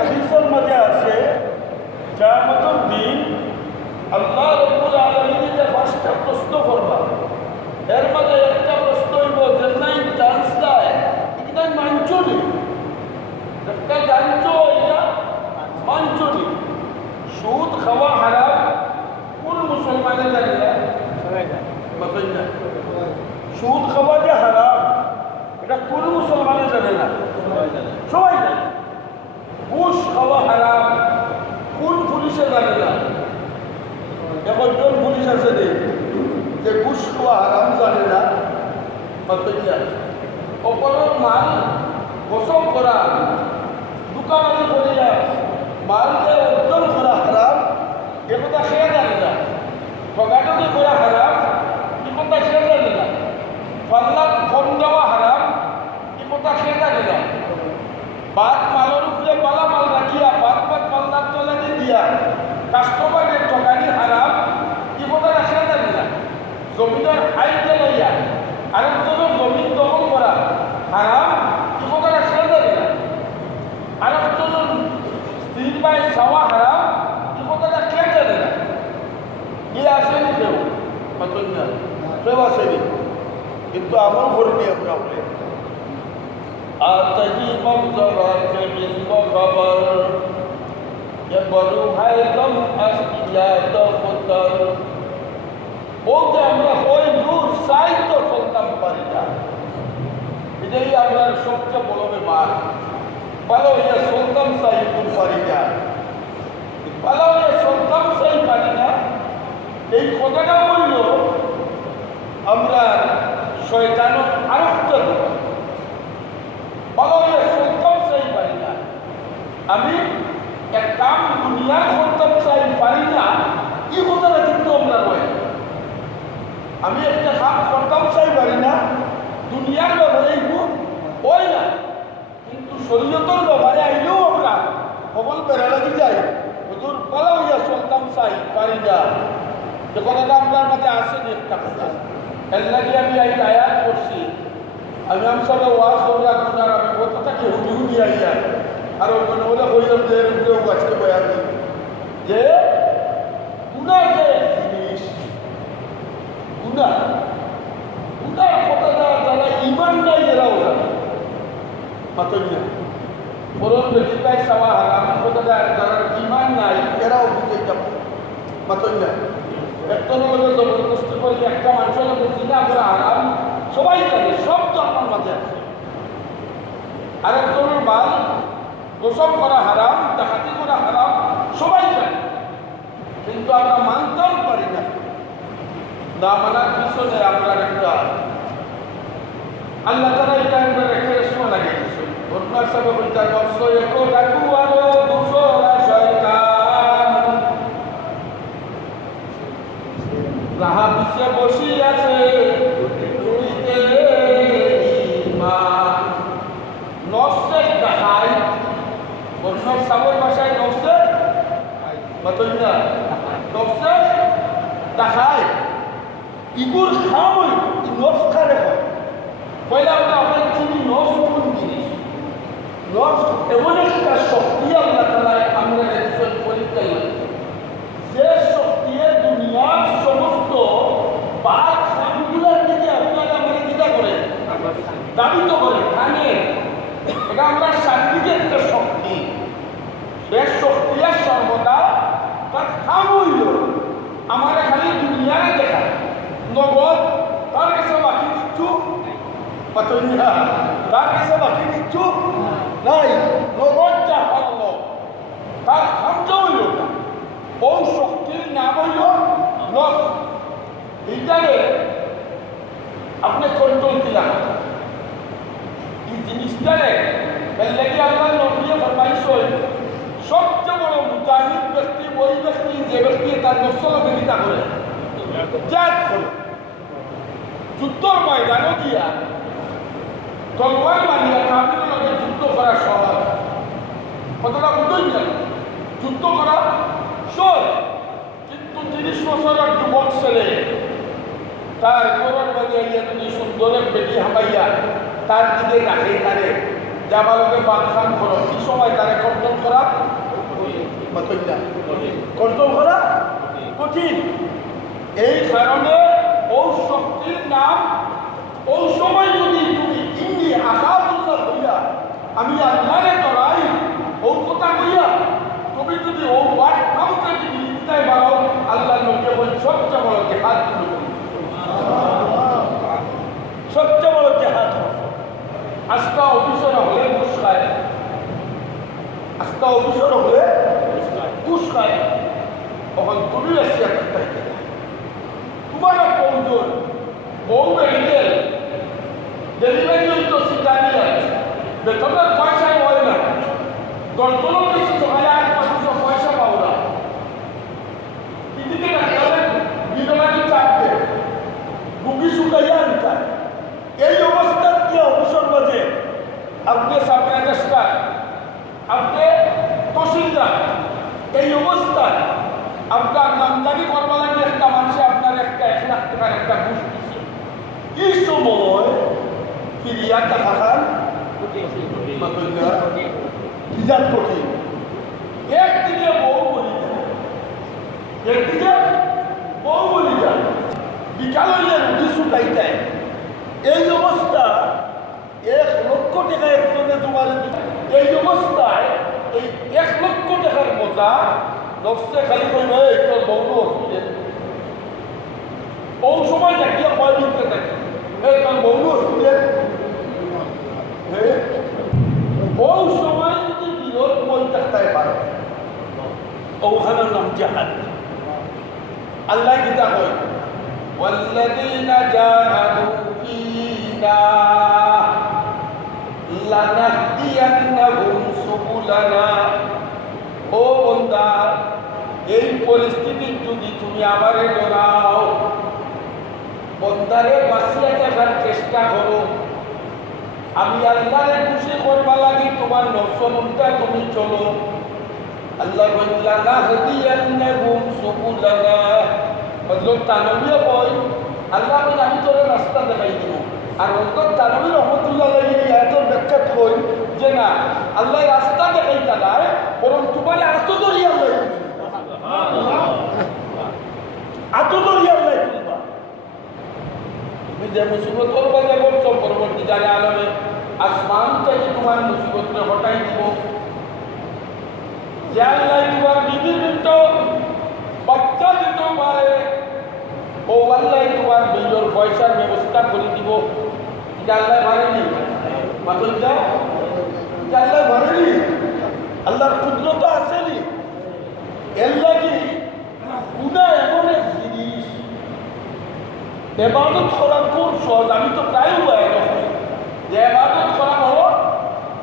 হাদিসের মাঝে আছে কিয়ামতের দিন আল্লাহ রাব্বুল আলামিন যে পাঁচটা প্রশ্ন করবা, এর মাঝে একটা প্রশ্ন হইব যে নাই চান্স দেয় এটা মাঞ্চলি, একটা জানছ এটা মাঞ্চলি। সুদ খাওয়া হারাম কোন মুসলমানে জানে না? সুদ খাওয়া যে হারাম এটা কোন মুসলমানে জানে না? সবাই জানে। ঘুষ খাওয়া হারাম কোন পুলিশে জানে না? একজন পুলিশ আছে যে ঘুষ খাওয়া হারাম জানে না। অপরের মাল গোসল করা, দোকানি করিয়া মালকে অর্জন করা হারাম, এ কথা সে জানে না। ঠগাঠকি করা হারাম, এ কথা সে জানে না। পাল্লাত ফোন দেওয়া হারাম, এ কথা সে জানে না। বাদ মালের উপরে বালা মাল রাখিয়া বাদ পাল্লার তলে দিয়া কাস্টমারের ঠগানি হারাম, এ কথা সে জানে না। জমিনের আইনকে লইয়া আরেকজনের জমিন দখল করা হারাম, এ কথা সে জানে না। আরেকজনের স্ত্রীর বাই চাওয়া হারাম, এ কথাটা কে জানে না? এ আসেনি কেউ, কেউ আসেনি, কিন্তু আমল করিনি আমরা বলে। আর তাই মমজবাকে ইলম খবর ये बड़ू भाई गम अस्तिया तो फतर ও যে আমরা ওই নূর সাই তো চলতাম পারি না, এটাই আমরা সবচেয়ে বড় ব্যাপার। ভালো হইয়া চলতাম চাই কোন পারি না, ভালো হইয়া চলতাম চাই পারি না, এই কথাটা বলল আমরা শয়তানের আরেকটা দোকান। ভালো হইয়া চলতাম চাই পারি না, আমি এক কাম দুনিয়ার করতাম চাই পারি না, এই কথাটা কিন্তু আমরা নয়। আমি একটা কাম করতাম চাই পারি না, দুনিয়ার ব্যাপারে ওই না, কিন্তু শরীয়তের ব্যাপারে আইলেও আমরা সকল বেড়ালাগি যাই হুজুর ভালো হইয়া চলতাম চাই পারি না। যে কথাটা আপনার মাঝে আসে একটা কথা, এর লাগে আমি একটা আয়াত করছি। আমি সবে ওয়াজ করে রাখবো না, আমি কথাটাকে হুদি হুদি আইয়া আর ওখানে ওরা হইলাম যে আজকে বয়ান যে গুনাহ যে জিনিস, গুনাহ গুনাহ কথাটা যারা ইমান নাই এরাও জানে। মাতইয়া পরন বেটিটাই সাওয়া হারাম কথাটা যারা ইমান নাই এরাও বুঝে যাবে। মাতইয়া একটা লোক জবরদস্তি করে একটা মানুষের লোক জিনা করা হারাম সবাই জানে, সব তো আমার মাঝে আছে। আরেকজনের মাল গোসল করা হারাম, ডাকাতি করা হারাম সবাই জানে, কিন্তু আমরা মানতেও পারি না। না মানার পিছনে আপনার একটা আল্লাহ তারা এটা আমরা রেখে সময় লাগে গেছে। ঘটনার সাথে বলতে অবশ্যই একো ডাকু আরো দুশোরা শয়তান রাহা পিছে বসি আছে দুটিতে ঈমান। নফসের দেখায় বর্ষর সাগর ভাষায় নফসের বাতই না, নফসের দেখায় ইগুর খামই নফস খারে হয়। পয়লা আমরা আপনার চিনি নফস কোন জিনিস। নফস এমন একটা শক্তি আল্লাহ তাআলা আমরা রেখেছেন পরীক্ষা, যে শক্তি দুনিয়ার সমস্ত পাপ খামগুলোর দিকে আপনারা আমরা চিন্তা করে দাবিত করে টানে। এটা আমরা শারীরিক একটা শক্তি, সে শক্তি সর্বদা তার খাম হইল আমার খালি দুনিয়ারে দেখা নগদ, তার কাছে বাকি কিচ্ছু পাতইয়া, তার কাছে বাকি কিচ্ছু নাই। নগদ যা হল তার খামজ হইল না, ও শক্তির নাম হইল নফস। এইটারে আপনি কন্ট্রোল দিলাম এই জিনিসটারে। এর লাগে আল্লাহ নবী ফরমাইছেন সবচেয়ে বড় মুজাহিদ ব্যক্তি ওই ব্যক্তি যে ব্যক্তি তার নফসকে বিরোধিতা করে, ত্যাগ করে, যুদ্ধর ময়দানে গিয়া তলোয়ার মারিয়া কাফিরের লগে যুদ্ধ করা সহজ। কথাটা বুঝুন না, যুদ্ধ করা সহজ, কিন্তু 30 বছরের যুবক ছেলে তার করোর বাজিয়া যদি সুন্দরের বেটি হামাইয়া তার দিকে রাখে, তারে জামালকে বাদখান করো, কি সময় তারে কন্ট্রোল করা কন্ট্রোল করা কঠিন। এই কারণে ও শক্তির নাম ও সময় যদি তুমি ইন্দি আসাদুল্লাহ হইয়া আমি আল্লাহরে ডরাই ও কথা কইয়া তুমি যদি ও ওয়ার্ড কাউকে যদি ইন্তায় বাড়াও আল্লাহ নবী বলেন সবচেয়ে বড় জেহাদ তুমি সবচেয়ে বড় জেহাদ। আস্থা অফিসর হলে ঘুষ খায়, আস্থা অফিসর হলে ঘুষ খায়, তখন তুমি রাশিয়া করতে তোমার প্রয়োজন বউ মেডিকেল ডেলিভারি তো সিদ্ধান্ত বেতনের পয়সায় হয় না, দলতলও বেশি সকালে 8-500 পয়সা পাও না, এদিকে বিধবাকে চাপবে রুগী শুকাইয়া আনতে। এই অবস্থা কি অবসর বাজে আপনি সাব রেজিস্ট্রার আপনি তহসিলদার, এই অবস্থায় আপনার নামজারি করবা লাগলে একটা মানুষে আপনার একটা 1 লাখ টাকার একটা ঘুষ দিচ্ছে। এই সময় ফিরিয়া টাকা খান কঠিন। একদিকে বউ বলি যায়, একদিকে বউ বলি যায়, বিকাল হইলে রুটি শুকাইতে। এই অবস্থা 1 লক্ষ টাকা একজনে তোমার, এই অবস্থায় এই 1 লক্ষ টাকার মজা নফসে খালি কইবে তোর বউর অসুবিধে ও সময় দেখিয়া কয় দিতে থাকি তোর বউর অসুবিধে ও সময় যদি বিরোধ বই থাকতে পারে ওখানের নাম জাহাদ। আল্লাহ গীতা কয় ওয়াল্লাযীনা জাহাদু ফীনা লানাহদিয়ান্নাহুম সুবুলানা। ও বান্দা এই পরিস্থিতির যদি তুমি আমারে ডরাও, বান্দারে বাঁচিয়ে থাকার চেষ্টা করো, আমি আল্লাহরে খুশি করবা লাগি তোমার নফসটা তুমি চলো। আল্লাহ বললা নাহদিয়ান্নাহুম সুবুলানা। হযরত তানবী কয় আল্লাহ বলে আমি তোর রাস্তা দেখাই দিব। আর হযরত তানবী রহমাতুল্লাহ আলাইহি এই আয়াতের ব্যাখ্যা কই যে না আল্লাহ রাস্তা দেখাইতা না বরং তোমার আত্মদরিয়া আল্লাহ আত্মদরিয়া আল্লাহ তুলবা। তুমি যে মুসিবতর বাজে করছো পরবর্তীকালে আলমে আসমান থেকে তোমার মুসিবতকে হটাই দিব। যে আল্লাহ তোমার বিভিন্ন বাচ্চা দিতে পারে ও আল্লাহ তোমার বিজোর পয়সার ব্যবস্থা করে দিব। এটা আল্লাহ পারেনি মাতুল যা আল্লাহ পারেনি, আল্লাহর কুদরত আসেনি। এর লাগি গুনাহ এমন এক জিনিস ইবাদত করা খুব সহজ। আমি তো প্রায় বয়ান করি যে ইবাদত করা হলো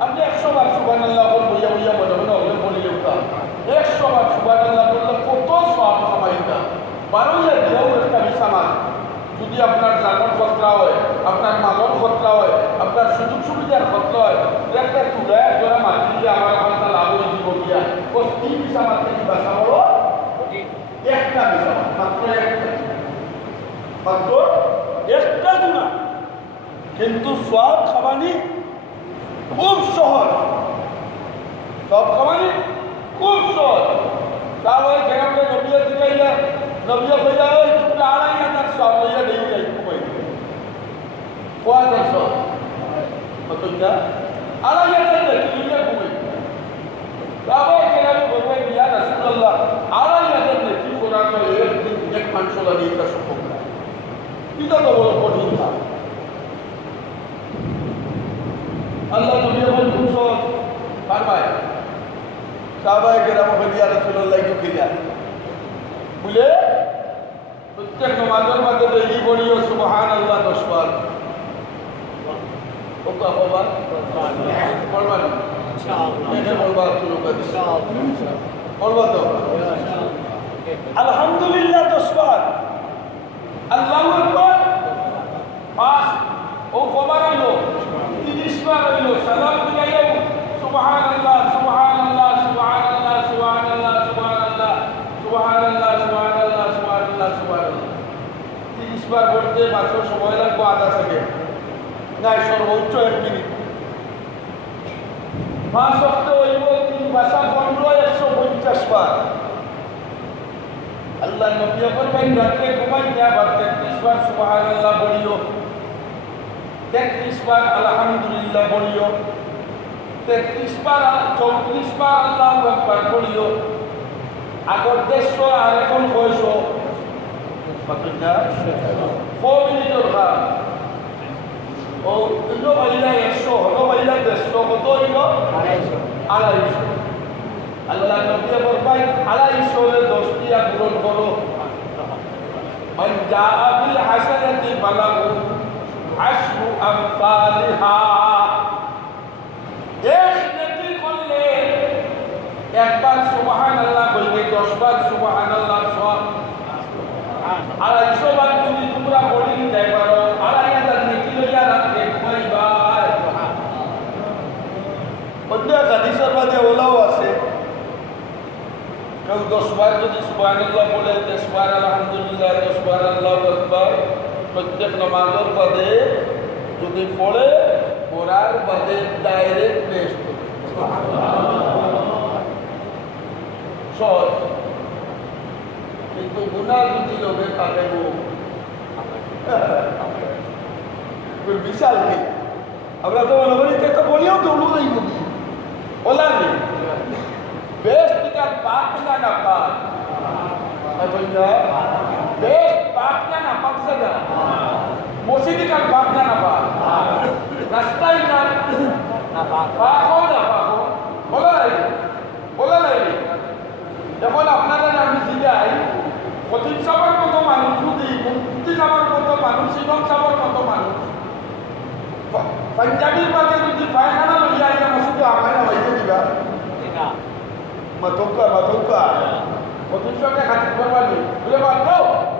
আপনি 100 বার সুবহানাল্লাহ বইয়া বইয়া মনে মনে হলে বলি উঠা 100 বার সুবহানাল্লাহ বললে কত সওয়াব কামাইতা। 12 দিয়েও একটা বিছানা যদি আপনার জানার খতরা হয়, আপনার মালর খতরা হয়, আপনার সুযোগ সুবিধার খতরা হয়, একটা তুলা একজনে মাটি দিলে আমার একটা লাভ হয়ে দিব গিয়া ও 3 বিছানা থেকে বাঁচা হলো একটা বিছানা মাত্র একটা গুনাহ, কিন্তু সওয়াব খাবানি খুব সহজ, সওয়াব খাবানি খুব সহজ। তাহলে কেরামে নবিয়া দিকাইলা নবিয়া কইলা ওই তুমি আড়াই হাজার সওয়াব লইয়া দেই যাই কই কোয়া যাচ্ছে মতনা আড়াই হাজার কি লইয়া কই তাহলে কেরামে বলবেন ইয়া রাসূলুল্লাহ আড়াই হাজার কি করা তো একদিন এক মানসলা দিয়ে তা সম্ভব না। এটা তো বড় কঠিন কাজ। আল্লাহ নবী বলেন খুব সহজ পারবাই। সাহাবায়ে কেরাম বলেন ইয়া রাসূলুল্লাহ কি কিলা বলে প্রত্যেক নামাজের মধ্যে ডেইলি পড়িও সুবহানাল্লাহ 10 বার। ও কতবার পড়বেন ইনশাআল্লাহ। এটা বলবার তো লোক ইনশাআল্লাহ পড়বা তো আলহামদুলিল্লাহ 10 বার। আল্লাহু আকবার 5 ও কবার হলো 30 বার হলো। সালাম দিলাইও সুবহানাল্লাহ সুবহানাল্লাহ সুবহানাল্লাহ সুবহানাল্লাহ সুবহানাল্লাহ সুবহানাল্লাহ সুবহানাল্লাহ সুবহানাল্লাহ সুবহানাল্লাহ 30 বার পড়তে মাত্র সময় লাগবে আধা সেকেন্ড, নাই সর্বোচ্চ 1 মিনিট। 5 ওয়াক্ত হইব 3 ভাষা 15 150 বার। আল্লাহ নবী করবেন রাত্রে ঘুমাইতে আবার 33 বার সুবহানাল্লাহ বলিও, 33 বার আলহামদুলিল্লাহ বলিও, 33 বার 34 বার আল্লাহু আকবার বলিও। আগর 150 আর এখন 100 কতটা 4 মিনিটের কাজ। ও দুটো বাইলা 100 হলো, বাইলা 150 কত হইল 250। আল্লাহ নবী বলবেন 250 এর 10 টিয়া পূরণ করো। মান জাআ বিল হাসানাতি ফালাহু আশরু আমসালিহা। এক নেকি করলে একবার সুবহানাল্লাহ বললে 10 বার সুবহানাল্লাহ সওয়াব। 250 বার যদি তোমরা পড়ে নিতে পারো 2500 নেকি লইয়া রাখতে ঘুমাইবা। অন্য হাদিসের মধ্যে ওলাও আছে, কেউ 10 বার যদি সুবহানাল্লাহ বলে, 10 বার আলহামদুলিল্লাহ, 10 বার আল্লাহু আকবার প্রত্যেক নামাজের বাদে যদি পড়ে পড়ার বাদে ডাইরেক্ট বেস্ট সহজ। কিন্তু গুনাহ যদি লোকে কাটে বিশাল কি আমরা তো মনে করি তো বলিও তো নেই বুঝি ওলা নেই বেস্ট কার পাক না পাক বেস্ট পাক না পাক সদা মসজিদ কার পাক না পাক রাস্তায় না পাক পাক না পাক বলা নাই যখন আপনারা আমি জিগাই খতিব সাহেবের মতো মানুষ যদি মুফতি সাহেবের মতো মানুষ, ইমাম সাহেবের মতো মানুষ পাঞ্জাবির মাঝে যদি পায়খানা লইয়া আইয়া মসজিদে আমায় নামাইতে দিবা মাতঙ্কা খতিব সাহেবকে খাতির করবা নি বলে বাদ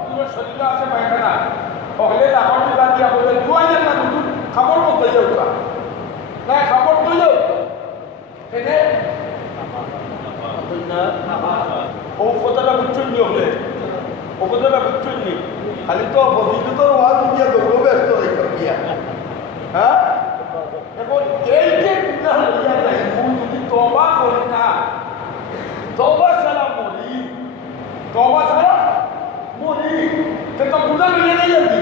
তোমার শরীরে আছে পায়খানা হলে লাখর দিবা দিয়া বলে দুয়াইয়া না দুধ খাবার মতো হয়ে উঠা না খাবার তো যাও এনে ও কথাটা বুঝছেন নি হলে ও কথাটা বুঝছেন নি খালি তো বহিদুতর ওয়াজ দিয়া দৌড় ব্যস্ত হইয়া হ্যাঁ। এখন এই যে গুনাহ হইয়া যায় যদি তওবা করি না, তওবা ছাড়া মরি, তওবা ছাড়া মরি, তে তো গুনাহ লইয়া যাই আর কি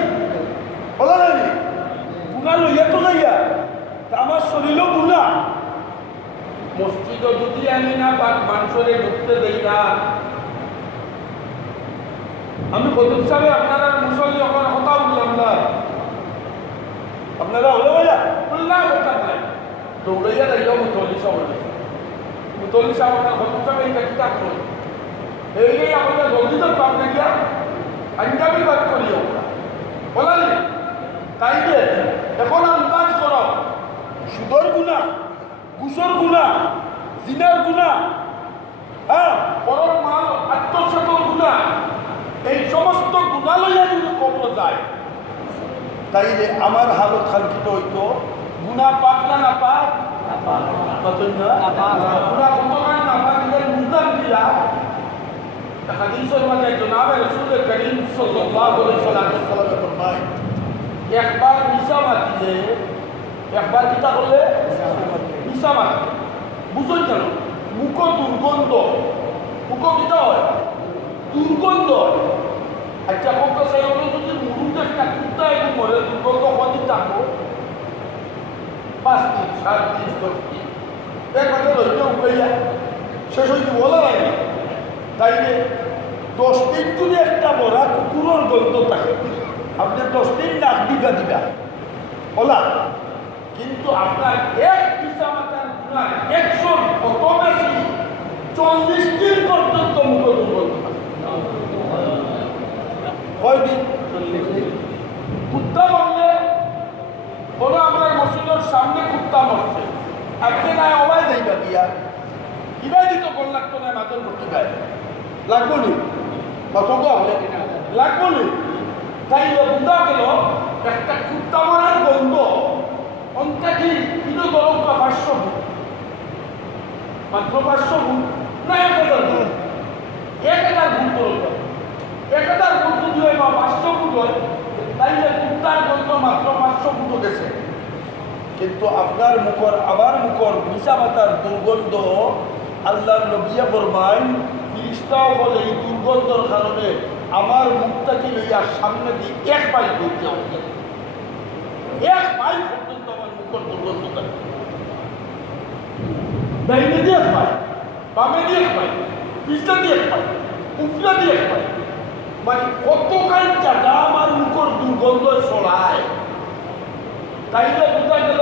বলা নাই গুনাহ লইয়া তো যাইয়া আমার শরীরও গুনাহ। মসজিদও যদি আমি না মানুষরে ঢুকতে দেই না, আমি খতিব সাহেব আপনারা মুসল্লি আমার কথা বললাম না, আপনারা হলো ভাইয়া বললাম করতাম নাই দৌড়াইয়া যাইও মুতল্লি সাহেব আপনার খতিব সাহেব এই কিতাব করি এই আমাদের জলদি তো পাব না গিয়া পাঞ্জাবি বাদ করিও বলালি তাই যে এখন আন্দাজ করো সুদর গুনাহ, ঘুষের গুনাহ, জিনার গুনাহ, হ্যাঁ পরর মাল আত্মসাতের গুনাহ, এই সমস্ত গুনাহ লইয়া যদি কবর যায় তাইলে আমার হালত খালকিত হইতো গুনাহ পাক না পাক গুনাহ কতখান না পাক বুঝলাম দিয়া। হাদিসের মধ্যে জনাব রাসূল করিম সাল্লাল্লাহু আলাইহি ওয়াসাল্লাম ফরমায় একবার মিশা মাতিলে, একবার কিতা করলে মিশা মাতি বুঝুন কেন মুখ দুর্গন্ধ, মুখ কিতা হয় দুর্গন্ধ। আচ্ছা কত সেই যদি মুরুদ একটা কুত্তা এবং মরে দুর্গন্ধ কদিন থাকবো 5 দিন 7 দিন 10 দিন একবারে লইতে উপাইয়া শেষ হইতে বলা লাগে। তাইলে 10 দিন যদি একটা মরা কুকুরের গন্ধ থাকে আপনি 10 দিন নাক দিবা বলা, কিন্তু আপনার এক পিসা মাতার গুনাহ 100 কত বেশি 40 দিন পর্যন্ত মুখ দুর্গন্ধ থাকে। কয়দিন? 40 দিন। কুত্তা মরলে বলো আমরা মসজিদের সামনে কুত্তা মরছে, আপনি না অবাই যাইবা গিয়া কিবাই দিত কোন লাগতো না মাতন ভর্তি গায়ে লাগবো নি কত হলে লাগবো নি। তাই বুঝা গেল একটা কুত্তা মারার গন্ধ অন্তা কি কিন্তু দরক 500 ফুট মাত্র 500 ফুট না 1000 ফুট 1000 ফুট দরক 1000 ফুট যদি হয় বা 500 ফুট হয় তাইলে কুত্তার গন্ধ মাত্র 500 ফুট গেছে। কিন্তু আপনার মুখর আমার মুখর মিশা মাতার দুর্গন্ধ আল্লাহর নবী ফরমান ফিরিস্তাও বলে এই দুর্গন্ধর কারণে আমার মুখটাকে লইয়া সামনে দিয়ে 1 মাইল দূর যাওয়া যায়, 1 মাইল পর্যন্ত আমার মুখের দুর্গন্ধ থাকে। ডাইনে দিয়ে 1 মাইল, বামে দিয়ে 1 মাইল, পিছনে দিয়ে 1 মাইল, উপরে দিয়ে 1 মাইল, মানে কতখানি জায়গা আমার মুখের দুর্গন্ধ ছড়ায়। তাইলে বোঝা গেল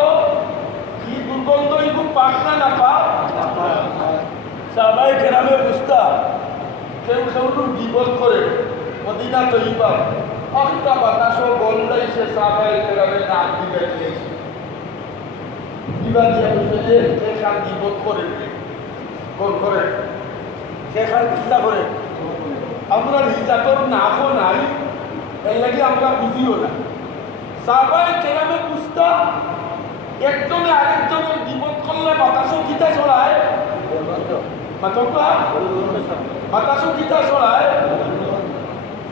কি দুর্গন্ধ এগুলো পাক না পাক। সাহাবায়ে কেরামে বুঝতাম কেউ কেউ বিপদ করে মদিনা তৈবা একটা বাতাসও বললেইছে সাহাবায়ে কেরামে নাক দিবে দিয়েছে দিবা দিয়ে বলছে যে সেখান বিপদ করে কোন করে সেখান চিন্তা করে আমরা নিজাতর নাকও নাই, এর লাগে আমরা বুঝিও না। সাহাবায়ে কেরামে বুঝতাম একজনে আরেকজনের বিপদ করলে বাতাসও কিতা ছড়ায়, বাতাসও কিতা ছড়ায়।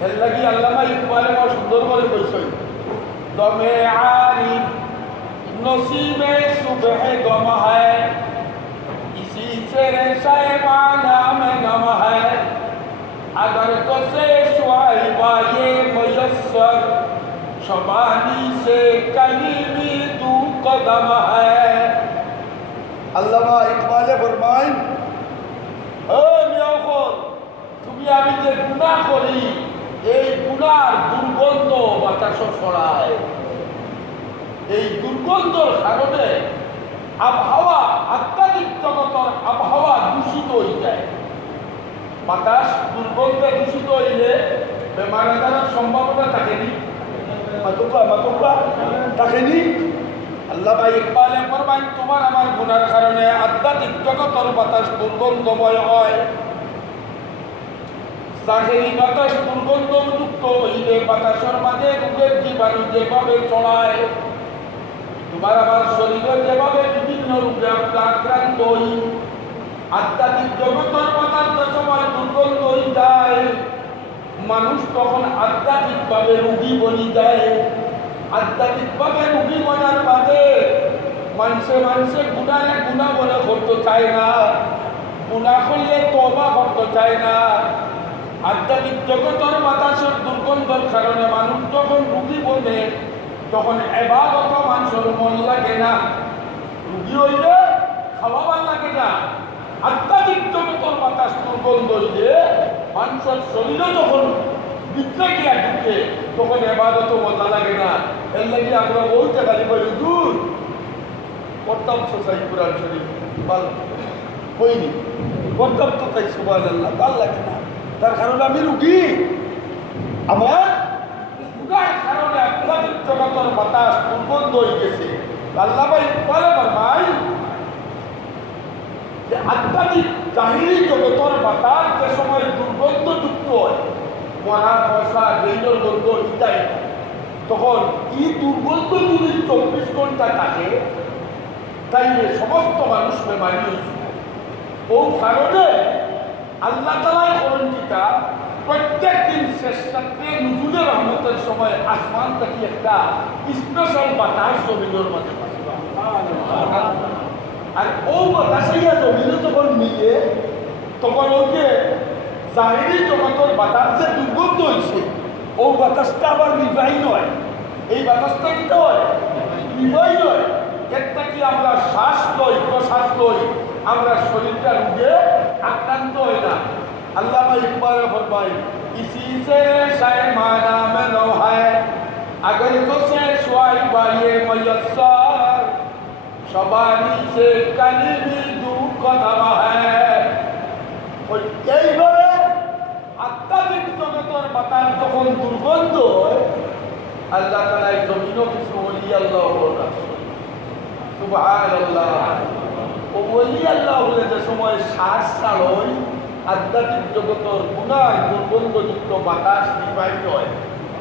এর লাগি আল্লামা ইকবালে বড় সুন্দর করে কইছেন, দমে আরিফ নসিবে সুবহ গম হ্যায়, ইসি সে রেশায়ে মানা মে নম হ্যায়, अगर तो से शुआइबा ये मुयस्सर शबानी से कलीमी तू कदम है। अल्लामा इकबाले फरमाएं, ओ मियाखोर তুমি আমি যে গুনাহ করি এই গুনার দুর্গন্ধ বাতাস ছড়ায়, এই দুর্গন্ধর কারণে আবহাওয়া আধ্যাত্মিক জগতের আবহাওয়া দূষিত হয়ে যায়। বাতাস দুর্গন্ধে দূষিত হইলে বেমার আজারের সম্ভাবনা থাকেনি, থাকেনি। আল্লামা ইকবালে ফরমায় তোমার আমার গুনার কারণে আধ্যাত্মিক জগতের বাতাস দুর্গন্ধময় হয়। জাহেরি বাতাস দুর্গন্ধযুক্ত হইলে বাতাসের মাঝে রোগের জীবাণু যেভাবে চড়ায়, তোমার আমার শরীরে যেভাবে বিভিন্ন রোগে আমরা আক্রান্ত হই, আধ্যাত্মিক জগতের বাতাস সময় দুর্গন্ধ হয়ে যায়, মানুষ তখন আধ্যাত্মিকভাবে রোগী বনি যায়। আধ্যাত্মিকভাবে রোগী বনার বাদে মানুষে গুনাহে গুনাহ বলে করতে চায় না, গুনাহ করলে তওবা করতে চায় না। আধ্যাত্মিক জগতের বাতাসের দুর্গন্ধের কারণে মানুষ যখন রোগী বনে তখন ইবাদত মানুষের মন লাগে না, রোগী হইলে খাওয়াবার লাগে না। আধ্যাত্মিক জগতের বাতাস দুর্গন্ধ হইলে মানুষের শরীরে যখন ভিতরে গিয়া ঢুকে তখন ইবাদত মজা লাগে না। এর লাগে আমরা বলতে খালি বলি দূর করতাম সোসাই কোরআন শরীফ ভাল কইনি করতাম তো তাই সুবহানাল্লাহ ভাল লাগে না, তার কারণে আমি রুগী। আমার রোগার কারণে আধ্যাত্মিক জগতের বাতাস দুর্গন্ধ হয়ে গেছে। আল্লামা ইকবালে ফরমায় যে আধ্যাত্মিক জাহিরি জগতের বাতাস যে সময় দুর্গন্ধযুক্ত হয়, মরা পয়সা বেইনর গন্ধ ইত্যাদি, তখন এই দুর্গন্ধ যদি 24 ঘন্টা থাকে তাইলে সমস্ত মানুষ বেমারি হয়েছে। ও কারণে আল্লাহ তাআলা করেন কিতা প্রত্যেক দিন শেষ রাত্রে নুজুলের রহমতের সময় আসমান থেকে একটা স্পেশাল বাতাস জমিনের মাঝে পাঠিয়ে, আর ও বাতাসিয়া জমিনে যখন মিলে তখন ওকে জাহিরি জগতের বাতাস যে দুর্গন্ধ হয়েছে ও বাতাসটা আবার রিভাইন হয়। এই বাতাসটা কি হয়? রিভাইন হয়। একটা কি আমরা শ্বাস লই, প্রশ্বাস লই, আমরা শরীরটা রোগে আক্রান্ত হই না। আল্লামা ইকবালে ফরমায় ইসি সে রেশায়ে মানা মে নো হ্যায়, अगर तो से शुआइबा ये मुयस्सर शबानी से कलीमी दू कदम है। এইভাবে আধ্যাত্মিক জগতের বাতাস যখন দুর্গন্ধ আল্লাহ তাআলা জমিনও কিছু ওলি আল্লাহ সুবহানাল্লাহ। ও ওলি আল্লাহ হলে যে সময় শ্বাস ছাড়য় আধ্যাত্মিক জগতের গুনাহ দুর্গন্ধযুক্ত বাতাস নির্বাহিত হয়,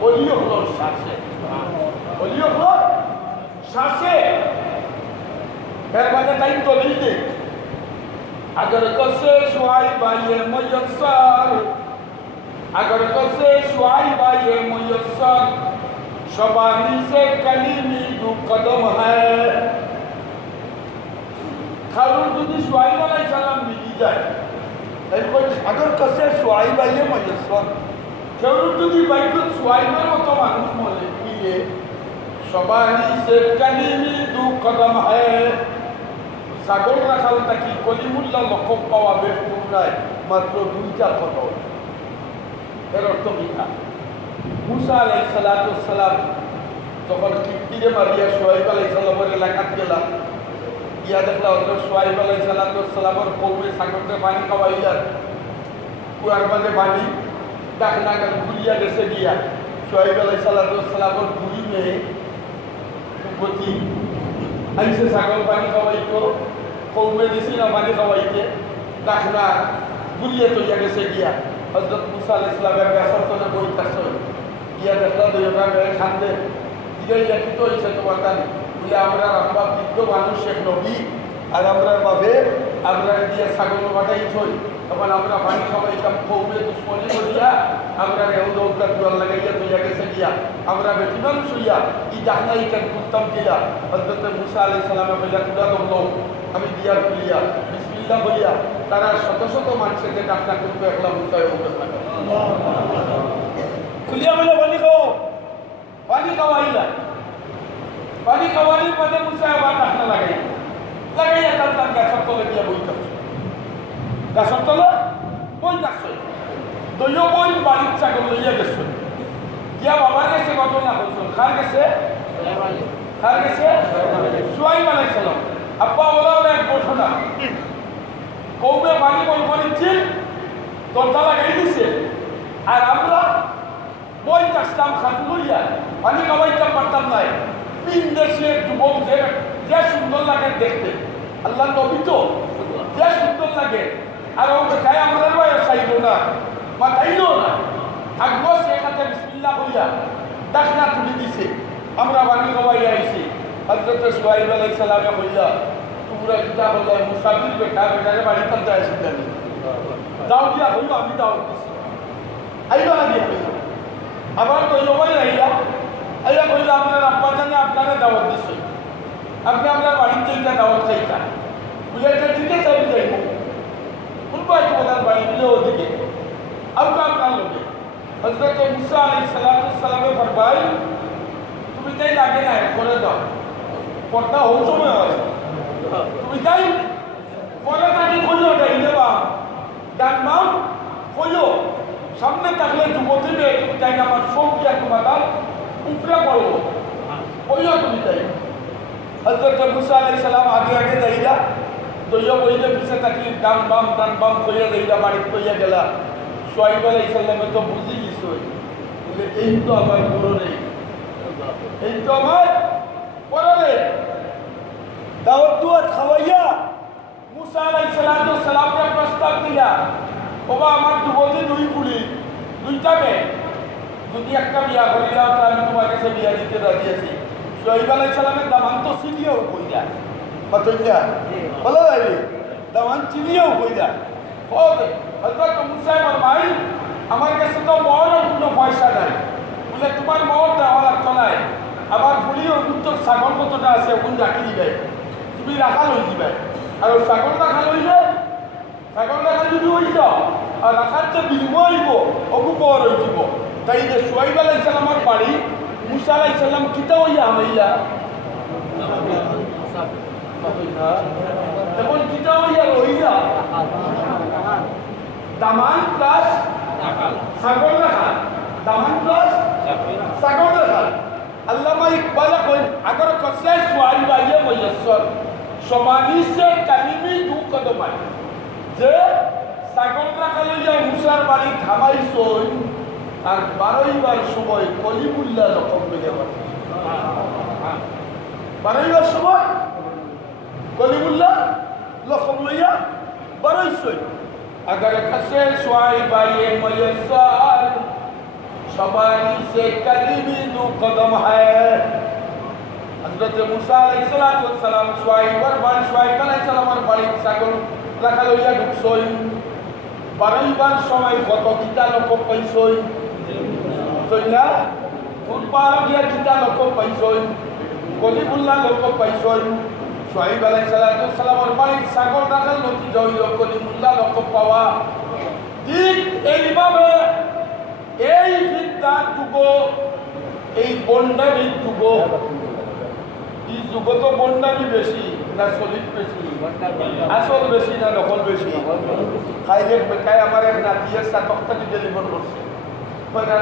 ওলি হল শ্বাসে, ওলি হল শ্বাসে। এর মানে তাই দলিল দে अगर कसे शुआइबा ये मुयस्सर, अगर कसे शुआइबा ये मुयस्सर शबानी से कलीमी दू कदम है। खालूर যদি শুআইব আলাইহিস সালাম মিলি যায়, এরপর अगर कसे शुआइबा ये मुयस्सर কেউ যদি বাইক সোয়াইবের মতো মানুষ মনে মিলে সবাই সে কালিমি দু কদম হয় সাগর রাখাল নাকি কলিমুল্লাহ লকব পাওয়া বেশ পুরায় মাত্র 2টা কদম। এর অর্থ মিথ্যা। মুসা আলাইহিস সালাম যখন কিপ্তিরে মারিয়া সোহাইব আলাইহিস সালামের এলাকাত গেলাম, গিয়া দেখলা হযরত সোহাইব আলাইহিস সালামের কওমে সাগরকে পানি খাওয়াইলা, কুয়ার মাঝে পানি ডাকনা গেল ঘুরিয়া গেছে গিয়া সোহাইব আলাইহিস সালামের দুই মেয়ে সুপতি আইসে সাগর পানি খাওয়াইতো, কৌমে দিছি না পানি খাওয়াইতে, ডাকনা ঘুরিয়া তৈয়া গেছে গিয়া হযরত মুসা আলাইহিস সালামের গাছের তলে বইতাছে, গিয়া দেখলা দুইটা মেয়ে খান্দে, জিগাইয়া কি তো হইছে তোমার কানে? বলে আমরা আব্বা বৃদ্ধ মানুষ শেখ নবী আর আমরা ভাবে আমরা দিয়া ছাগল বাটাই থই, তখন আমরা পানি খাওয়াইতাম কৌমে দুশ্মনী করিয়া আমরা দৌড়া দুয়ার লাগাইয়া তৈয়া গেছে গিয়া আমরা বেটি মানুষ হইয়া ই ডাকনাই কেন করতাম কিলা। হযরত মুসা আলাইহিস সালামে বইলা তুলা দৌড় আমি দিয়ার খুলিয়া বিসমিল্লাহ বইয়া তারা শত শত মানুষের যে ডাকনা করতে একলা মুসায় খুলিয়া বলে পানি খাও, পানি খাওয়াইলা, পানি খাওয়ানোর পরে মুসায় আবার ডাকনা লাগাইয়া তার গাছের তলে গিয়া বইতে গাছের তলে বই থাকছে, দলীয় বই বাড়ির ছাগল লইয়া গেছে গিয়া বাবার কাছে ঘটনা করছেন, খার গেছে সোহাইব আলাইহিস সালাম আব্বা ওলা এক ঘটনা কৌমে পানি বই করেছিল দরজা লাগাই দিছে আর আমরা বই থাকতাম খাতু লইয়া পানি খাওয়াইতাম পারতাম নাই। তিন দেশের যুবক যে সুন্দর লাগে দেখতে, আল্লাহ নবী তো যে সুন্দর লাগে আর ও তাই আমরা বয়স চাইল না মাথাইল না, আগ্রহ সে খাতে বিসমিল্লাহ হইয়া ডাকনা তুলে দিছে, আমরা পানি খাওয়াই আইছি। হযরত সোহাইব আলাইহিস সালামে হইয়া তোমরা কিতা হইলা মুসাফির বেটারে বাড়ি টানতে আসিল না, দাও দিয়া হইল আমি দাও দিছি আইবা না দিয়া হইল, আবার তৈরি আইলা আইয়া কইলা আপনার আব্বা জানে আপনারা দাওয়াত দিছে, আপনি আপনার বাড়ির যেটা দাওয়াত চাইতা বুঝে এটা ঠিক আছে আমি যাইব বলবো একটু ওনার বাড়ি দিলে ওদিকে আবকা আপনার লোকে। হযরত মুসা আলাইহিস সালামে ফরমাই তুমি তাই লাগে না করে দাও, পর্দা হোক সময় হয় তুমি তাই পরে তাকে কইলো ডাইলে বা ডান মাম কইলো সামনে থাকলে যুবতী মেয়ে তুমি তাই না আমার সব দিয়া তোমার দাও উপরে পড়বো কইলো তুমি তাই। হযরত মুসা আলাইহিস সালাম আগে আগে যাইরা দইয়া বইলে পিছে থাকি ডান বাম কইয়া যাইরা বাড়ি কইয়া গেলা। সোহাইব আলাইহিস সালামে তো বুঝি গেছে বলে এই তো আমার বড় নেই, এই তো আমার বড় নেই। দাওয়াত দুয়াত খাওয়াইয়া মুসা আলাইহিস সালামকে প্রস্তাব দিলা, বাবা আমার যুবতী দুই কুলি দুইটা মেয়ে, যদি একটা বিয়া করিলাম তা আমি তোমার কাছে বিয়া দিতে রাজি আছি। সোহাইব আলাইহিস সালামের দামান তো চিনিয়েও কইরা বাতইয়া বলো যাইবে দামান চিনিয়েও কইরা ওকে। হযরত মুসা ফরমাই আমার কাছে তো মহরের কোনো পয়সা নাই, বলে তোমার মহর দেওয়া লাগতো নাই, আবার ফুলিও উত্তর ছাগল কতটা আছে ওখানে রাখি দিবে, তুমি রাখা লই দিবে আর ছাগল রাখা লইলে ছাগল রাখা যদি হই যাও আর রাখার যে বিনিময় হইব অবু মহর হয়ে যাব। তাই যে সোহাইব আলাইহিস সালামের বাড়ি মুসা আলাইহিস সালাম কিতা হইয়া হামাইলা এখন কিতা হইয়া রইলা দামান প্লাস ছাগল রাখা, দামান প্লাস ছাগল রাখা। আল্লামা ইকবাল কইন আগর কসে সোহাইব আইয়ে মুয়াসসর সমানি সে কালিমি দু কদম আই যে ছাগল রাখা লইয়া মুসার বাড়ি থামাইছই আর 12 বার সময় কলিমুল্লাহ রকম বেগে বাড়ি 12 বার সময় কলিমুল্লাহ রকম লইয়া বাড়াইছই। अगर कसे सोहाइब आइए मुयस्सर सवारी से करीबी दो कदम है। हजरत मूसा अलैहिस्सलाम सोहाइब अलैहिस्सलामेर बाड़ी ছাগল রাখা লইয়া ঢুকছই, 12 বার সময় কত কিতা লোক পাইছই তইলা ফুটপার গিয়া কিতা লোক পাইছই কলিমুল্লাহ লোক পাইছই। সোহাইব আলাইহিসসালামের বাড়ির ছাগল রাখার নতিজা হইল কলিমুল্লাহ লোক পাওয়া। ঠিক এইভাবে এই বিদ্যার যুগ, এই বন্ডামির যুগ, এই যুগ তো বন্ডামি বেশি না সলিড বেশি, আসল বেশি না নকল বেশি। খাইলে বেকায় আমার এক নাতিয়ের সাতকটাকে ডেলিভার করছে,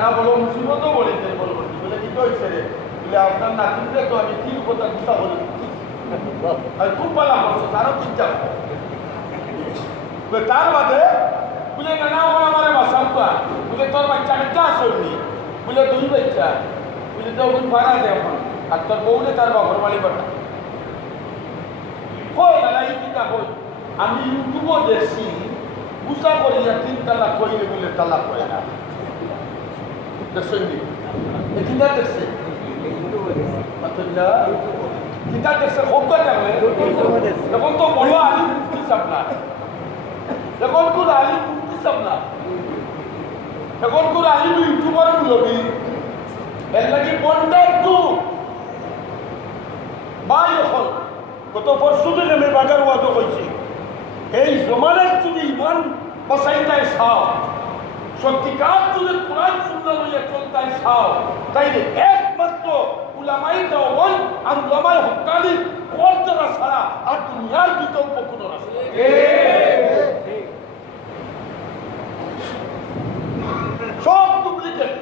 না বলো মুসিবতও বলি ডেলিভার করছি। বলে কি হয়েছে রে? বলে আপনার নাতিনটা তো আমি ঠিক কথা গুছা বলে আর খুব ভালো করছো, তারও চিন্তা তার বাদে বলে না আমার বাসাম পা বলে তোর বাচ্চাকে যা আসলনি বলে দুই বাচ্চা বলে তো ওই ভাড়া দে এখন আর তোর বউরে তার বাবার বাড়ি পাঠা কই না এই কিতা কই আমি ইউটিউবও দেখছি গুছা করিয়া 3 তালাক কইলে বলে তালাক হয় না। দেখছেন নি? কিতা দেখছে কিতা দেখছে খুব কথা এখন তো বড় আলী মুফতি সাহেব না, এখন কোন আলী মুফতি সাহেব না, এখন কোন আলী ইউটিউবার বলবি এর লাগি বন্ডার যুগ ভাই। এখন কত পরশুতে নেমে বাজার ওয়াজ কইছি এই জমানার যদি ইমান বাসাইতাই চাও, সত্যিকার যদি কোরআন সুন্নাহ লইয়া চলতাই চাও, তাইলে একমাত্র উলামায়ে দেওবন্দ আর উলামায়ে হক্কানি পর্দা ছাড়া আর দুনিয়ার বিকল্প কোনো রাস্তা নেই। সব ডুপ্লিকেট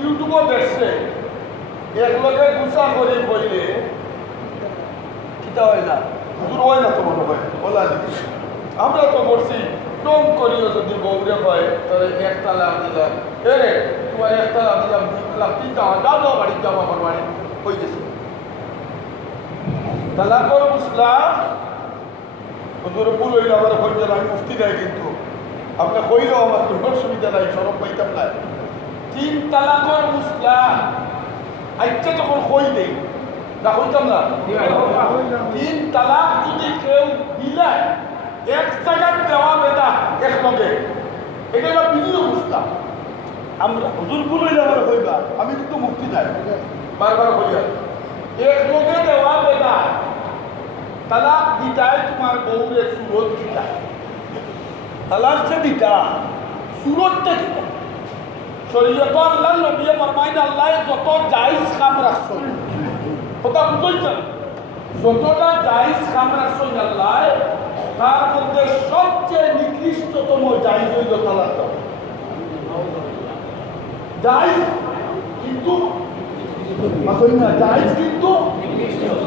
ইউটিউবও দেখছে, একলগে গুছা করে কইলে কিতা হয় না, হুজুর হয় না তো মনে হয় বলা দিস। আমরা তো বলছি টম করিও যদি বউরে হয় তাহলে 1 তালাক দিলাম, এরে তোমার 1 তালাক দিলাম 2 তালাক 3 তালাক দাদা বাড়ি যাবো আমার বাড়ি হয়ে গেছে। তালাকর মুসলা হুজুর ভুল হইলে আমার হইতে আমি মুফতি নাই, কিন্তু আপনি কইলেও আমার কোনো সুবিধা নাই, সরব পাইতাম না। 3 তালাকর মুসলা আইটা যখন কই দেই না হইতাম না, 3 তালাক যদি কেউ দিলায় এক জায়গার দেওয়া বেদা একলগে, এটা হলো বিলীয় মুসলা। আমরা হুজুর ভুল হইলে আমার কইবা, আমি কিন্তু মুক্তি নাই বারবার কইয়া একলগে দেওয়া বেদা। তালাক দিতায় তোমার বউরে সুরত দিতা, তালাক যে দিতা সুরতটা দিতা। শরীয়ত আল্লাহ নবী ফরমাইন আল্লাহ যত জায়েজ কাম রাখছেন, কথা বুঝাইছেন, যতটা জায়েজ কাম রাখছেন আল্লাহ তার মধ্যে সবচেয়ে নিকৃষ্টতম জায়েজ হইল তালাক দেওয়া। জায়েজ কিন্তু জায়েজ কিন্তু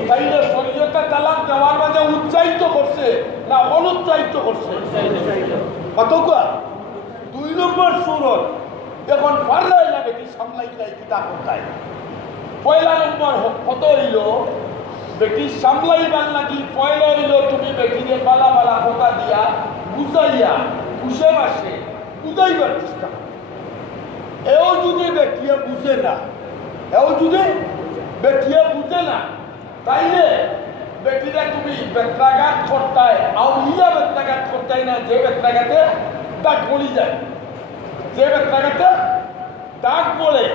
তাইলে শরীয়তে তালাক দেওয়ার মাঝে উচ্চারিত করছে না অনুচ্চারিত করছে? কতটা 2 নম্বর সুরত এখন পারলাই না বেটি সামলাই যায় কিতা কোথায়। 1 নম্বর কত হইল বেটি সামলাইবার লাগি, 1 হইল তুমি বেটিকে বালা বালা কথা দিয়া বুঝাইয়া বুঝে মাসে বুঝাইবার চেষ্টা করো। এও যদি বেটিয়ে বুঝে না, এও যদি বেটিয়ে বুঝে না, তাইলে বেটিরা তুমি বেত্রাঘাত করতায় আউলিয়া বেত্রাঘাত করতাই না, যে বেত্রাঘাতে দাগ বলি যায়, যে বেত্রাঘাতে দাগ বলে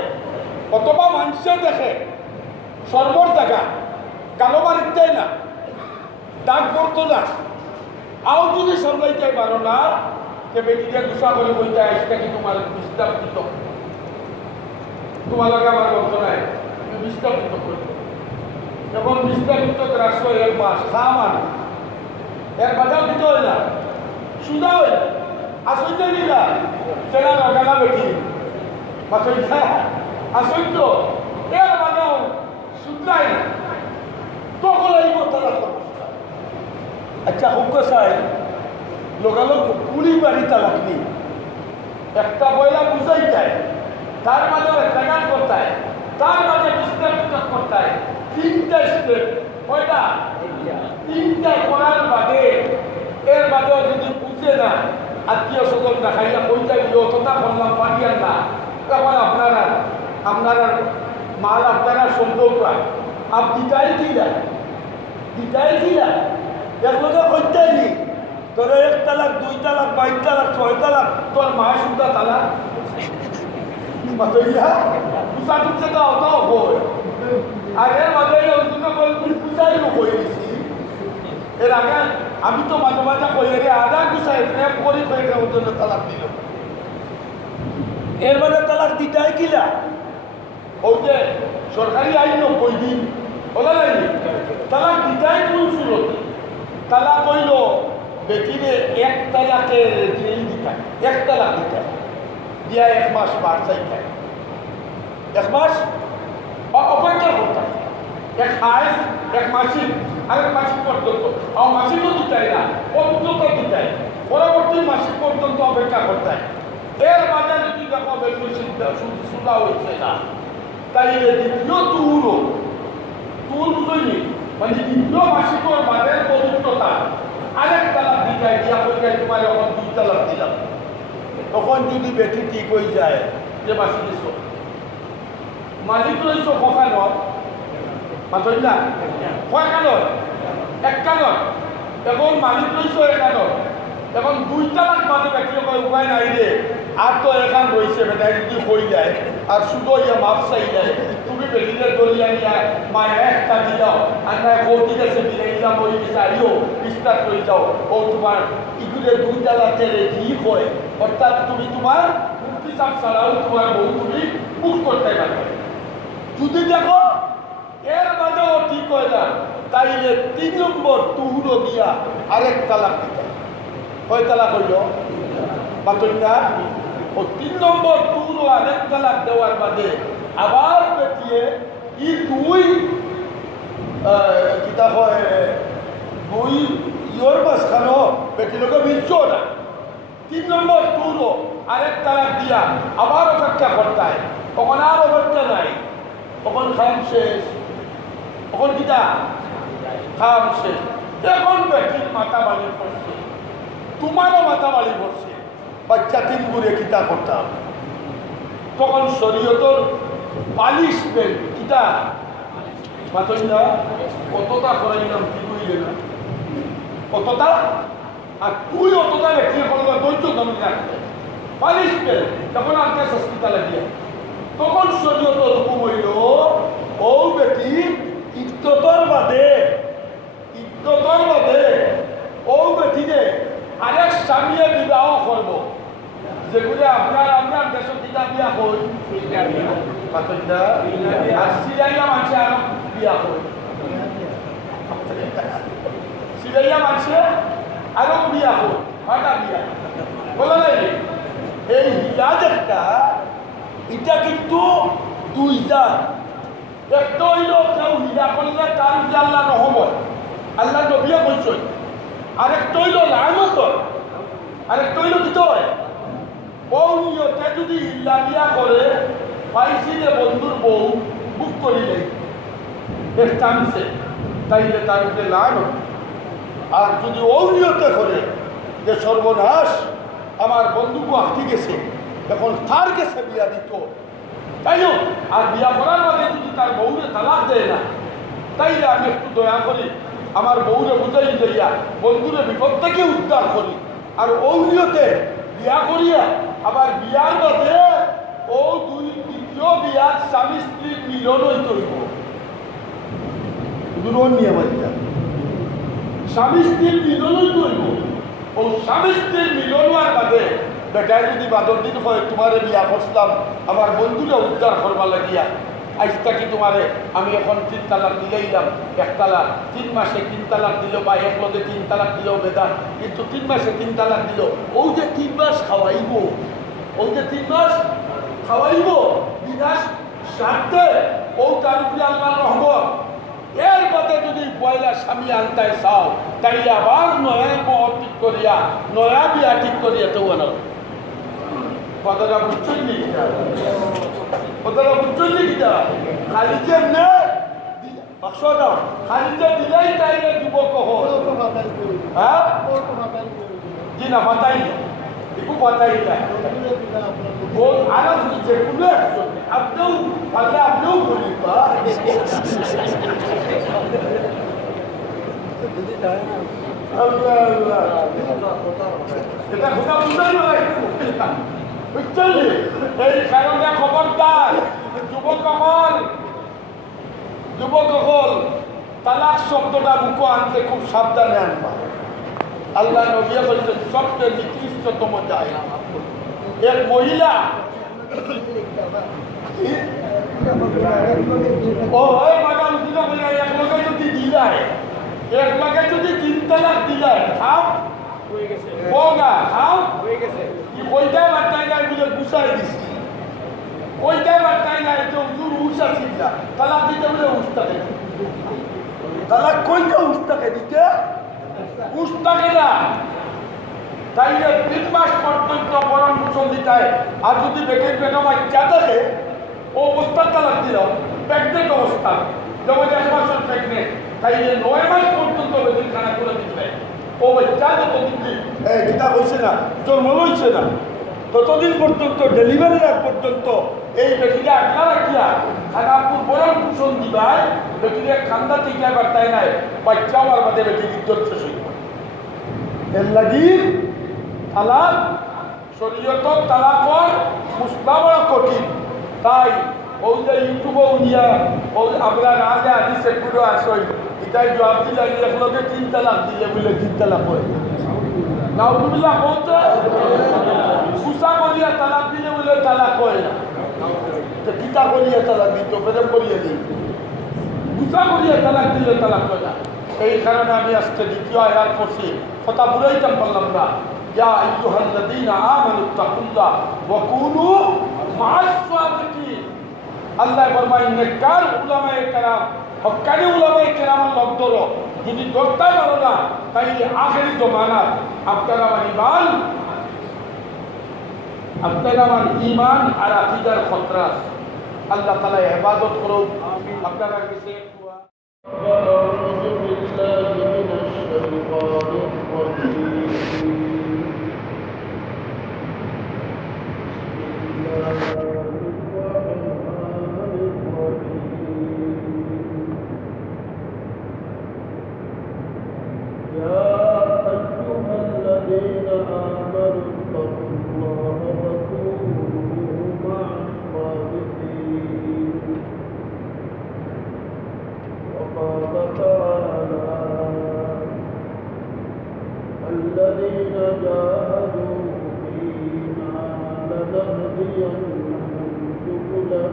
অথবা মানুষে দেখে সর্বর জায়গা কালো বাড়িতে না দাগ পড়তো না। আও যদি সামলাইতে পারো না যে বেটিকে গুছা করে বলতে আসতে কি তোমার বিস্তারিত, তোমার লাগে আমার বলতো নাই তুমি বিস্তারিত করবে। যখন বিস্তারিত রাখছো 1 মাস খামান এর বাজাও দিতে হয় না, সুদা হয় না, আসইতে দিলা চেনা লাগালা বেটি মাথা আসইত এর বাজাও সুদাই না, তখন এই তারা করবো। আচ্ছা হুক চাই লোকালো কুড়ি বাড়ি তালাক নেই, একটা বইলা বুঝাই যায়, তার মাঝে জায়গা করতায়, তার মাঝে বিস্তারিত করতায়, 3টা স্টেপ, কয়টা 3টা করার বাদে এর বাদেও যদি বুঝে না আত্মীয় স্বজন দেখাইয়া কইটা গিয়ে অতটা করলাম পারিয়ার না, তখন আপনারা মাল আপনারা সম্ভব পায় আপ দিতাই দিলা একলগে কইতাই নি তোর 1 তালাক 2 তালাক 22 তালাক 6 তালাক তোর মায়ের সুদ্ধা তালাক মাতইয়া পুষা টুকতে তো অত হয়। আর এর মাঝে পুষাই কই দিছি, এর আগে আমি তো মাঝে মাঝে কই রে আধা গুছাই প্রেম করি কই ওদের তালাক দিল। এর মানে তালাক দিতাই কিলা ওই যে সরকারি আইন 90 দিন বলা যায়নি তালাক দিতাই কোন সুরত তালাক হইল বেটিরে এক তালাকের জেল দিতাই এক তালাক দিতাই দিয়া 1 মাস বার চাইতাই 1 মাস অপেক্ষা করতাম এক হাইস এক মাসিক আরেক মাসিক পর্যন্ত আর মাসিকও দিতাই না অন্তত দিতাই পরবর্তী মাসিক পর্যন্ত অপেক্ষা করতাই এর মাঝে যদি দেখো বেশি সুদা হয়েছে না তাই দ্বিতীয় তুল বুঝলি মানে দ্বিতীয় মাসিকর বাদের পবিত্রতা আরেক তালাক দিতাই দিয়া হয়ে তোমার এখন 2 তালাক দিলাম তখন যদি বেটি ঠিক হয়ে যায় যে মাসি দিছ মালিক রয়েছ কখানো মাতই না কয় কানত এক কানত এখন মালিক রয়েছ একানত এখন 2 তালাক বাদে বেটি উপায় নাই রে আর তো এখান রয়েছে বেটাই যদি হয়ে যায় আর শুধু ইয়া মাপ চাই যায় তুমি বেটিদের দলিয়া নিয়া মায়া একটা দিলাও আর না কৌটি গেছে দিলে ইলাম ওই বিচারিও বিস্তার করে যাও ও তোমার ইগুলে 2 তালাকের কি হয় অর্থাৎ তুমি তোমার মুক্তি চাপ ছাড়াও তোমার বউ তুমি মুখ করতে পারবে যদি দেখো এর বাদেও ঠিক হয় না তাইলে 3 নম্বর তুহুরো দিয়া আরেক তালাক দিতে কয় তালাক হইল বাতই না ও 3 নম্বর তুহুরো আরেক তালাক দেওয়ার বাদে আবার বেটিয়ে ই 2 কিতা হয় 2 ইয়র মাঝখানো বেটির লোকে মিলছো না 3 নম্বর তুহুরো আরেক তালাক দিয়া আবার অপেক্ষা করতে তখন আর অপেক্ষা নাই তখন খাম শেষ তখন কিতা খাম শেষ এখন বেটির মাথা বাড়ি পড়ছে তোমারও মাথা বাড়ি পড়ছে বাচ্চা 3 গুড়ে কিতা করতাম তখন শরীয়তর পানিশমেন্ট কিতা মাতই না কতটা করাইলাম কি কইলে না কতটা আর তুই অতটা ব্যক্তি করলো ধৈর্য ধরে রাখতে পানিশমেন্ট তখন আনতে সস্কিতা লাগিয়ে তখন শরীয়তর হুকুম হইল ও বেটি ইজ্জতর বাদে ও বেটিকে আরেক স্বামীয়ে বিবাহ করব যেগুলো আপনার দেশের কিতা বিয়া হই আর সিলাইয়া মানুষে আরো বিয়া হই সিলাইয়া মানুষে আরো বিয়া হই ফাটা বিয়া বলা নাই এই হিলাজ একটা এটা কিন্তু 2 জাত একটা হইল কেউ হিলা করলে তার যে আল্লাহ নহমত আল্লাহ নবিয়া বলছেন আরেকটা হইল লানত আরেকটা হইল কি হয় বউ নিয়তে যদি হিল্লা বিয়া করে পাইছি যে বন্ধুর বউ বুক করিলে এর চান্সে তাইলে তার উপরে লানত আর যদি ও নিয়তে করে যে সর্বনাশ আমার বন্ধুকে আটকে গেছে এখন তার গেছে বিয়া দিত তাই আর বিয়া করার মাঝে যদি তার বউরে তালাক দেয় না তাইলে আমি একটু দয়া করি আমার বউরে বুঝাই যাইয়া বন্ধুরে বিপদ থেকে উদ্ধার করি আর ঔনিয়তে বিয়া করিয়া আবার বিয়ার বাদে ও দ্বিতীয় বিয়ার স্বামী স্ত্রীর মিলনই করিব স্বামী স্ত্রীর মিলনই করিব ও স্বামী স্ত্রীর মিলন হওয়ার বাদে বেটায় যদি বাদর দিন হয় তোমারে বিয়া করছিলাম আমার বন্ধুরা উদ্ধার করবা লাগিয়া আজটা কি তোমারে আমি এখন 3 তালাক দিলেইলাম 1 তালাক 3 মাসে 3 তালাক দিল বা এক লগে 3 তালাক দিল বেদা কিন্তু 3 মাসে 3 তালাক দিল ও যে 3 মাস খাওয়াইব ও যে 3 মাস খাওয়াইব বিনাশ সাথে ও তার উপরে আল্লাহর রহমত এর বাদে যদি পয়লা স্বামী আনতে চাও তাইলে আবার নয়া মত ঠিক করিয়া নয়া বিয়া ঠিক করিয়া তো না কথাটা বুঝছেন নি কথাটা বুঝছেন নি কিটা খালি যে নে বাক্স দাও খালি যে দিলাই তাইলে যুবক হল হ্যাঁ জি না পাতাই একটু পাতাই না ও আরাম যে কোনো আপনিও পারলে আপনিও বলি আল্লাহ আল্লাহ এটা কথা বুঝাই না বুঝছেন এই কারণে খবরদার যুবক হল তালাক শব্দটা মুখ আনতে খুব সাবধানে আনবা আল্লাহ নবী বলছেন সবচেয়ে নিকৃষ্টতম জায়গা এক মহিলা ও ওই মাদাম ছিল বলে এক লগে যদি দিলায় এক লগে যদি 3 তালাক দিলায় খাও হয়ে গেছে বগা খাও হয়ে গেছে কি কইটাই বার্তায় নাই বলে গুছাই দিছি কইটাই বার্তায় নাই তো হুজুর উসা ছিলা তালাক দিতে বলে উস্তাকে তালাক কইটা উস্তাকে দিতে উস্তাকে না তাইলে 3 মাস পর্যন্ত বরণ পোষণ দিতে আর যদি বেটের পেটে বাচ্চা থাকে ও অবস্থা তালাক দিল প্রেগনেন্ট অবস্থা যেমন 1 মাসের প্রেগনেন্ট তাইলে 9 মাস পর্যন্ত বেটির খানা করে দিতে ও বাচ্চা যতদিন যেটা হয়েছে না জন্ম হয়েছে না ততদিন পর্যন্ত ডেলিভারি আগ পর্যন্ত এই বেটিকে আগলা রাখিয়া খানাপুর বরণ পোষণ দিবাই বেটিকে খান্দা টিকা বার্তায় নাই বাচ্চা আমার বাদে বেটির ইজ্জত শেষ হইব এর লাগি তালাক শরীয়ত তালাকর মুসলা বড় কঠিন তাই ওই যে ইউটিউবে উনিয়া ওই আপনার আগে আদি সেগুলো আসই এটাই জবাব দিলে এক লোকে 3 তালাক দিলে বলে 3 তালাক হয় নাউজুবিল্লাহ বলতে সুসা করিয়া তালাক দিলে বলে তালাক হয় না তো কিতা করিয়া তালাক দিত প্রেম করিয়া দিই সুসা করিয়া তালাক দিলে তালাক হয় না এই কারণে আমি আজকে দ্বিতীয় আয়াত পড়ছি কথা বুঝাইতাম পারলাম না ইয়া আইয়ুহাল্লাযীনা আমানু তাকুল্লাহ ওয়া কুনু মা'আস সাদিকিন আল্লাহ ফরমায় নেককার উলামায়ে কেরাম হক্কানি উলামায়ে কেরামের লোক ধরো যদি ধরতে পারো না তাইলে আখেরি জমানাত আপনারা আমার ঈমান আর আকীদার খতরা আল্লাহ তাআলা ইবাদত করো আপনারা কাছে الذين جاهدوا فينا لنهدينهم سبلنا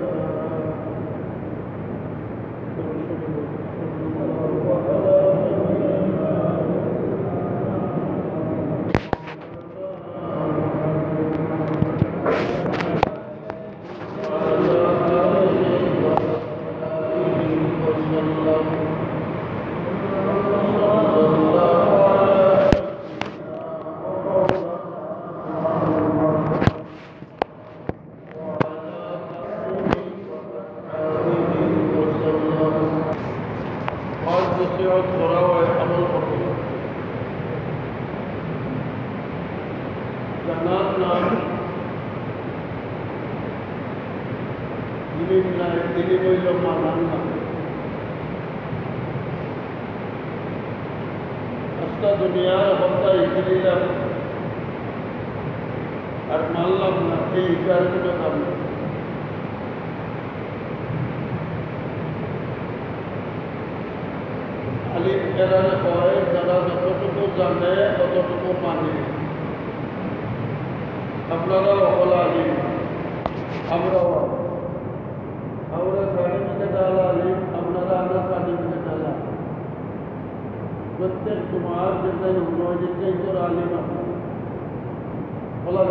দুনিয়ার অবস্থা এগিয়ে আর মানলাম না এই কারণে কাম আলিম এরারে কয় যারা যতটুকু জানে ততটুকু মানে আপনারা অবলা আলিম আমরাও আমরা সার্টিফিকেট আলা আলিম আপনারা আমরা সার্টিফিকেট আলা প্রত্যেক তোমার যেটাই নয় তোর আলিম বলা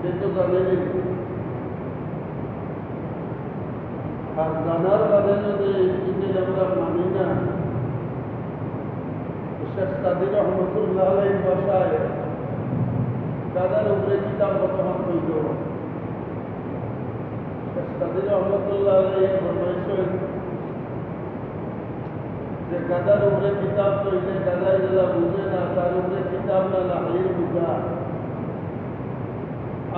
যে তো জানেনি আর জানার বাদে যদি জিনিস আমরা মানি না শেখ সাদি রহমতুল্লাহ আলাইহির ভাষায় তাদের উপরে কিতাব বর্তমান হইল শেখ সাদি রহমতুল্লাহ আলাইহি ফরমাইছেন যে গাদার উপরে কিতাব তৈরি গাদায় যারা বুঝে না তার উপরে কিতাব না লাহির বুঝা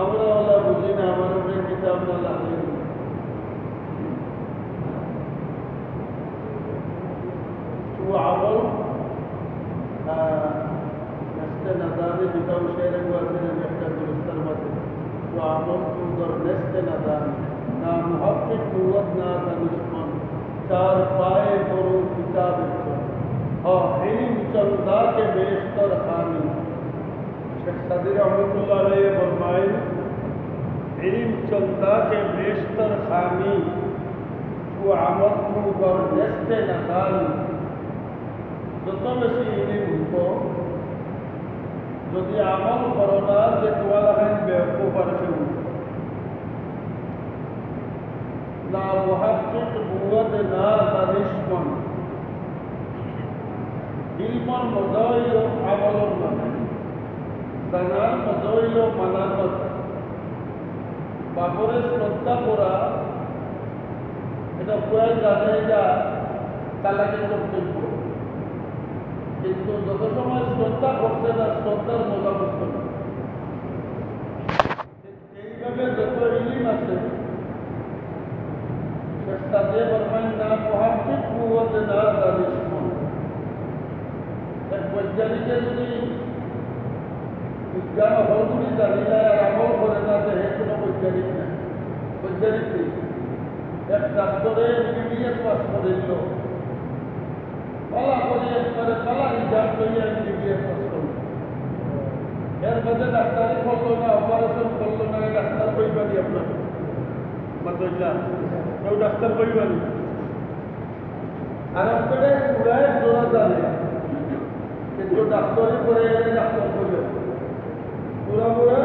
আমরা ওলা বুঝি না আমার উপরে কিতাব না লাহির তো আমল নেস্তে নাদানি দুটা শেরে গুয়াছে একটা দুরস্তার মাঝে তো আমল সুন্দর নেস্তে নাদানি না মুহাক্কিক কুওয়াত না দানিশমন चार पाए करो किताब और इल्म चंदा के बेशतर खानी शेख सदी रहमतुल्लाह अलैहि फरमाए علم چلتا کے بیشتر خامی تو عمل تو گر نست ندان যত বেশি ইলিম হতো যদি আমল করো না যে তোমার এখন বেকুফ আর কেউ না মুহাক্কিক বুয়ত না তারিশমন ইলমন মজাইল আমলর মানে জানার মজাইল মানানত বাপরে শ্রদ্ধা করা এটা পুরা জানে যা তালাকে কর্তব্য কিন্তু যত সময় শ্রদ্ধা করছে না শ্রদ্ধার মজা বুঝতে না এইভাবে যত ইলিম আছে তাদের বলবেন না মুহাক্কিক বুয়ত না তারিশমন এক বৈজ্ঞানিকে যদি বিজ্ঞান হলগুলি জানি না আর আমল করে না যে হে কোনো বৈজ্ঞানিক না বৈজ্ঞানিক নেই এক ডাক্তারে MBBS পাস করে দিল পালা করে একবারে পালা রিজাল্ট লইয়া MBBS পাস করল এর মধ্যে ডাক্তারি করলো না অপারেশন করলো না ডাক্তার কইবানি আপনার মাতইলা কেউ ডাক্তার কইবানি আর আপনারে পুরাই জোড়া জানে কিন্তু ডাক্তারি করে ডাক্তার কইবে পুরা পুরা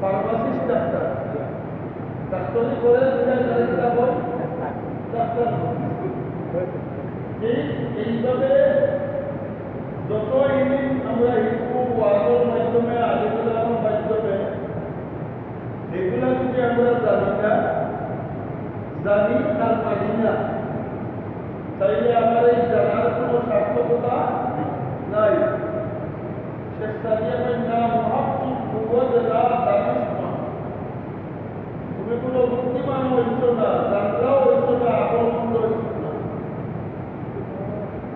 ফার্মাসিস্ট ডাক্তার ডাক্তারি করে ডাক্তার এইভাবে যত ইলিম আমরা হিন্দু ওয়াজের মাধ্যমে আলিমুল্লাহর মাধ্যমে এগুলা যদি আমরা জানি আর মানি না তাইলে আমার এই জানার কোনো সার্থকতা নাই শেষ তারিয়া না মুহাক্কিক বুয়ত না তারিশমন তুমি কোনো বুদ্ধিমান হইছ না জানলাও হইছ না আপন মন্দ হইছ না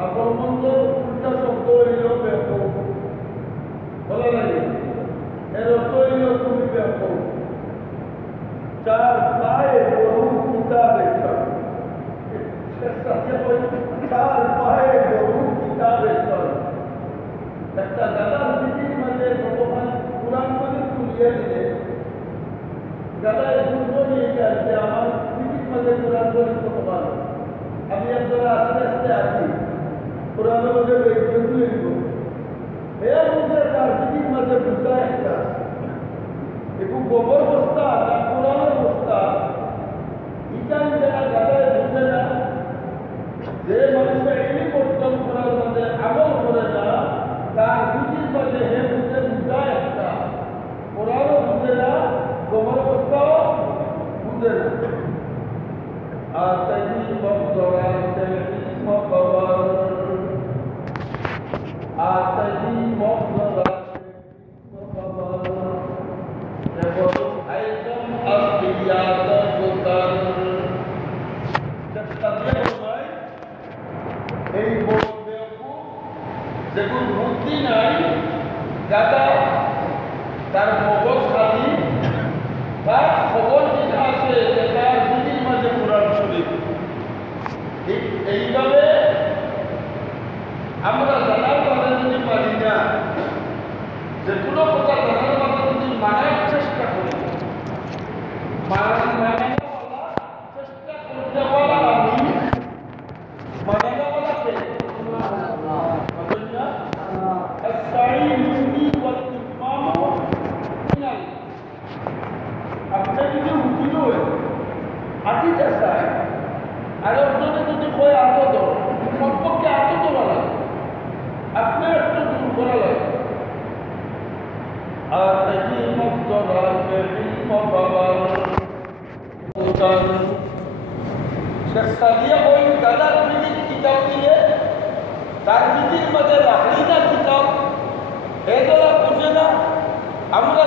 আপন মন্দ উল্টা শব্দ হইল ব্যাপক বলা লাগে এর অর্থ হইল তুমি ব্যাপক চার পায়ে গরু কিতাবে চল চার পায়ে গরু কিতাবে চল একটা দাদার দিদির মাঝে ভগবান কোরআন করে তুলিয়ে দিলে দাদায় দুর্গ নিয়ে যাচ্ছে আমার দিদির মাঝে কোরআন করে ভগবান আমি আপনারা আস্তে আস্তে আছি কোরআনের মধ্যে তুলে দিব এর মধ্যে তার দিদির মাঝে বুঝা একটা একটু গোবর বস্তা না কোরআনের বস্তা ইটান যারা দাদায় বুঝে না যে মানুষের ইলিম অর্জন করার মধ্যে আমল করে না তার দিদির মাঝে হে বুঝে বুঝা একটা কোরআনও বুঝে না গোবর বস্তাও বুঝে না আর তাই মকদরা ইলম খবর আতাহি মকদরা খবর এবং আইতম আসবিয়াত বুতার তাদের সময় এই বড় বেকুফ যেগুলো বুদ্ধি নাই দাদা তার মগজ খালি তার খবর যেটা আছে তার দিদির মাঝে কোরআন শরীফ এইভাবে আমরা জানার কথা যদি পারি না যে কোনো কথা জানার কথা যদি মানার চেষ্টা করি চেষ্টা করতে বলা আমি মানানো বলা কে আপনি যদি উঠিল হাঁটিতে চায় আর অর্জনে যদি হয় আতত সম্পর্কে আতত বলা আপনার একটু দূর করা লাগে আর তাই মকদরাকে ইলম খবর বুতার শেষ সাদিয়া ওই দাদার দিদির কিতাব দিয়ে তার দিদির মাঝে রাখলি না কিতাব এগুলা বুঝে না আমরা